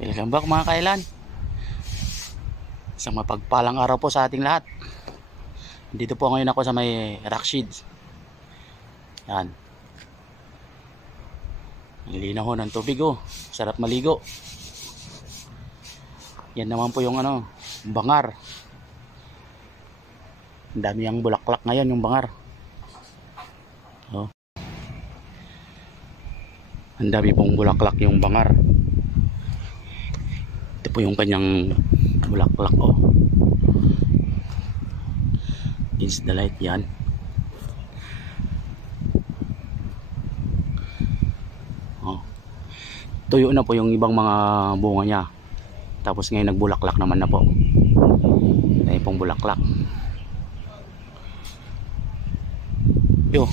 Welcome back mga kailan. Isang mapagpalang araw po sa ating lahat. Dito po ngayon ako sa may Rockshids. Yan. Ang linaw ho ng tubig oh. Sarap maligo. Yan naman po yung bangar. Ang dami ang bulaklak ngayon yung bangar. Oh. Ang dami pong bulaklak yung bangar. Ito po yung kanyang bulaklak oh. Is the light yan. Oh. Tuyo na po yung ibang mga bunga niya. Tapos ngayon nagbulaklak naman na po. Dahil pong bulaklak. Yo.